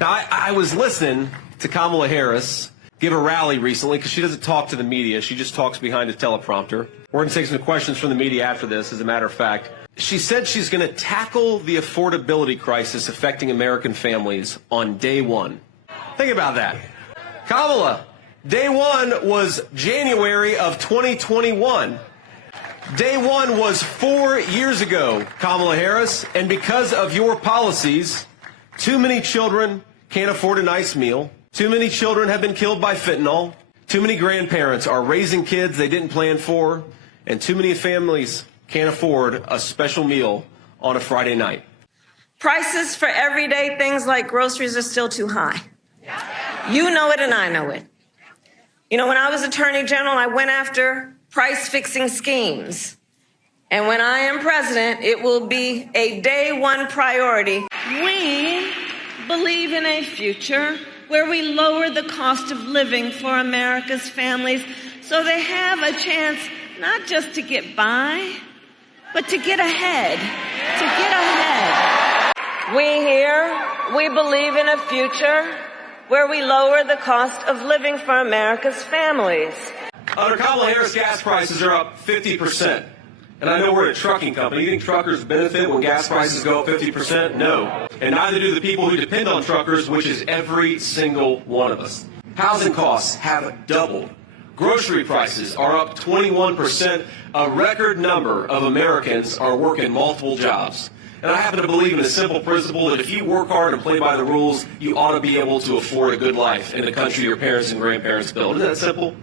Now, I was listening to Kamala Harris give a rally recently because she doesn't talk to the media. She just talks behind a teleprompter. We're going to take some questions from the media after this, as a matter of fact. She said she's going to tackle the affordability crisis affecting American families on day one. Think about that. Kamala, day one was January of 2021. Day one was 4 years ago, Kamala Harris, and because of your policies, too many children can't afford a nice meal. Too many children have been killed by fentanyl. Too many grandparents are raising kids they didn't plan for. And too many families can't afford a special meal on a Friday night. Prices for everyday things like groceries are still too high. You know it and I know it. You know, when I was Attorney General, I went after price-fixing schemes. And when I am president, it will be a day one priority. We believe in a future where we lower the cost of living for America's families so they have a chance not just to get by, but to get ahead, We believe in a future where we lower the cost of living for America's families. Under Kamala Harris, gas prices are up 50%. And I know we're a trucking company. You think truckers benefit when gas prices go up 50%? No. And neither do the people who depend on truckers, which is every single one of us. Housing costs have doubled. Grocery prices are up 21%. A record number of Americans are working multiple jobs. And I happen to believe in a simple principle that if you work hard and play by the rules, you ought to be able to afford a good life in the country your parents and grandparents built. Isn't that simple?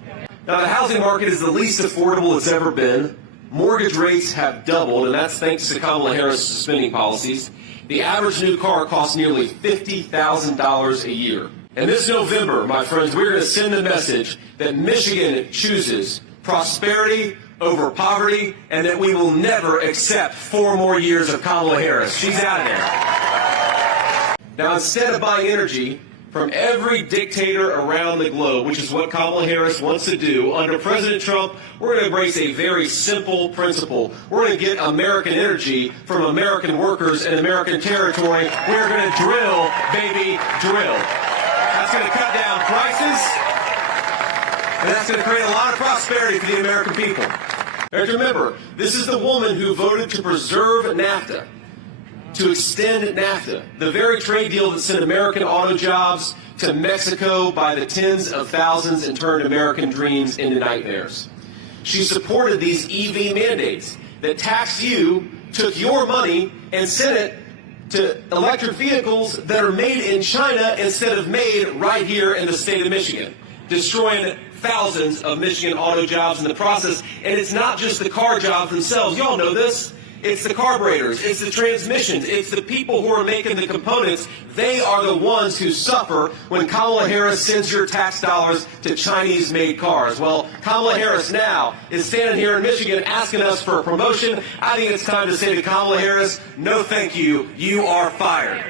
Now, the housing market is the least affordable it's ever been. Mortgage rates have doubled, and that's thanks to Kamala Harris' spending policies. The average new car costs nearly $50,000 a year. And this November, my friends, we're going to send a message that Michigan chooses prosperity over poverty, and that we will never accept 4 more years of Kamala Harris. She's out of there. Now, instead of buying energy from every dictator around the globe, which is what Kamala Harris wants to do, under President Trump, we're going to embrace a very simple principle. We're going to get American energy from American workers in American territory. We're going to drill, baby, drill. That's going to cut down prices, and that's going to create a lot of prosperity for the American people. And remember, this is the woman who voted to preserve NAFTA, to extend NAFTA, the very trade deal that sent American auto jobs to Mexico by the tens of thousands and turned American dreams into nightmares. She supported these EV mandates that taxed you, took your money, and sent it to electric vehicles that are made in China instead of made right here in the state of Michigan, destroying thousands of Michigan auto jobs in the process. And it's not just the car jobs themselves. Y'all know this. It's the carburetors, it's the transmissions, it's the people who are making the components. They are the ones who suffer when Kamala Harris sends your tax dollars to Chinese-made cars. Well, Kamala Harris now is standing here in Michigan asking us for a promotion. I think it's time to say to Kamala Harris, no thank you, you are fired.